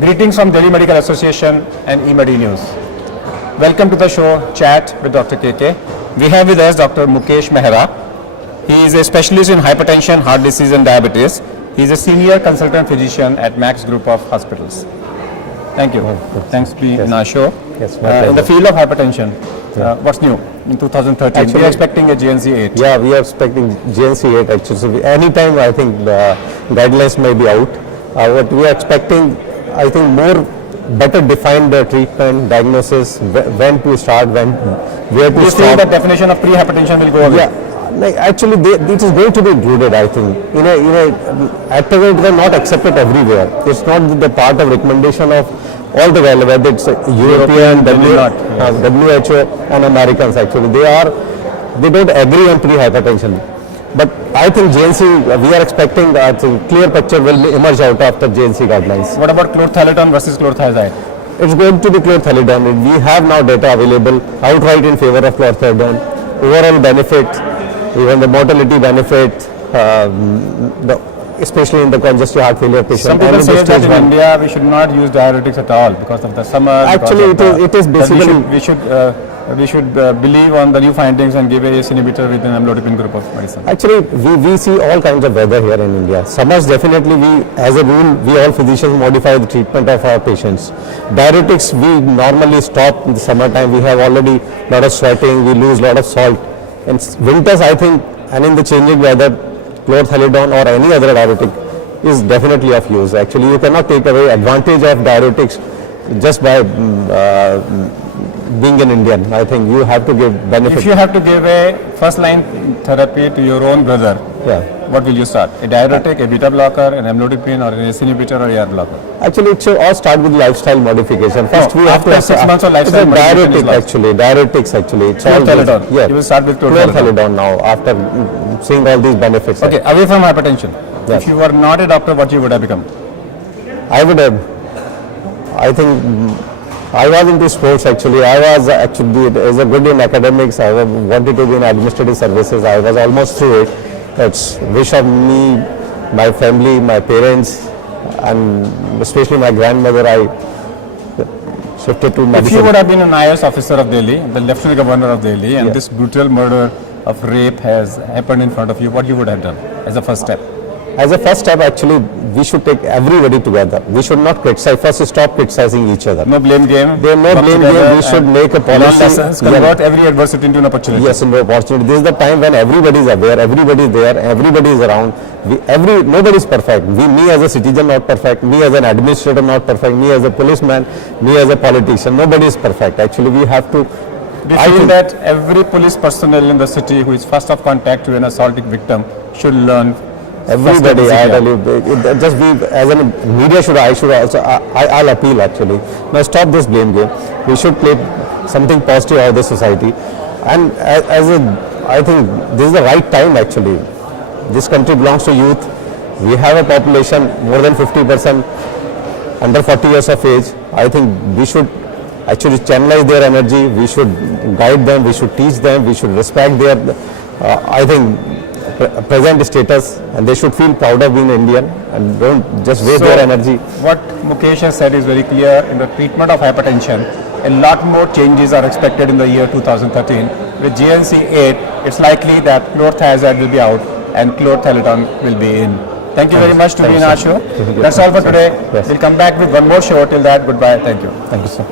Greetings from Delhi Medical Association and eMedi News. Welcome to the show Chat with Dr. KK. We have with us Dr. Mukesh Mehra. He is a specialist in hypertension, heart disease and diabetes. He is a senior consultant physician at Max Group of Hospitals. Thank you. Thanks for being in our show. Yes, in the field of hypertension, what's new in 2013? Actually, we are expecting a GNC 8. Yeah, we are expecting GNC 8 actually. So anytime I think the guidelines may be out. What we are expecting, I think more better defined treatment, diagnosis, when to start, where to you stop. think the definition of pre-hypertension will go away? Yeah, actually it is going to be included, I think. At present they are not accepted everywhere. It's not the part of recommendation of all the world, whether it's European, WHO and Americans actually. They don't agree on pre-hypertension. But I think GNC, we are expecting that clear picture will emerge out after GNC guidelines. What about chlorthalidone versus chlorthalidone? It's going to be chlorthalidone. We have now data available outright in favor of chlorthalidone. Overall benefit, even the mortality benefit, especially in the congestive heart failure patients. Some people say that in India we should not use diuretics at all because of the summer. Actually, it is basically we should believe on the new findings and give a ACE inhibitor with an amlodipine group of medicine. Actually, we see all kinds of weather here in India. Summers definitely as a rule, we all physicians modify the treatment of our patients. Diuretics we normally stop in the summertime. We have already a lot of sweating, we lose a lot of salt. In winters, I think, and in the changing weather, chlorthalidone or any other diuretic is definitely of use. Actually, you cannot take away advantage of diuretics just by being an Indian. I think you have to give benefit. If you have to give a first-line therapy to your own brother, what will you start? A diuretic, a beta blocker, an amlodipine, or an ACE inhibitor, or AR blocker? Actually, it should all start with lifestyle modification. First, we have after 6 months of lifestyle modification. Diuretics actually. Chlorthalidone. Yeah. You will start with chlorthalidone now after seeing all these benefits. Okay, away from hypertension. Yes. If you were not a doctor, what you would have become? I would have. I think I was into sports actually. I was actually as a good in academics. I wanted to be in administrative services. I was almost through it. It's wish of me, my family, my parents, and especially my grandmother. I shifted to medicine. If you would have been an IAS officer of Delhi, the Lieutenant Governor of Delhi, and this brutal murder of rape has happened in front of you, what you would have done as a first step? As a first step, actually, we should take everybody together. We should not criticize. First, stop criticizing each other. No blame game. There no blame game. We should make a policy. Lessons, convert every adversity into an opportunity. Yes, into opportunity. This is the time when everybody is aware, everybody is there, everybody is around. Nobody is perfect. Me as a citizen not perfect. Me as an administrator not perfect. Me as a policeman. Me as a politician. Nobody is perfect. Actually, we have to. Do you feel that every police personnel in the city who is first of contact to an assaulting victim should learn? Everybody, I tell you, just we as a media I'll appeal actually. Now stop this blame game. We should play something positive out of the society, and I think this is the right time actually. This country belongs to youth. We have a population more than 50% under 40 years of age. I think we should actually channelize their energy. We should guide them. We should teach them. We should respect their. I think. Present status, and they should feel proud of being Indian and don't just waste their energy. What Mukesh has said is very clear. In the treatment of hypertension, a lot more changes are expected in the year 2013. With GNC 8, it's likely that chlorthalidone will be out and chlorthalidone will be in. Thank you very much to be in our show. That's all for today. We'll come back with one more show. Till that, goodbye. Thank you. Thank you, sir.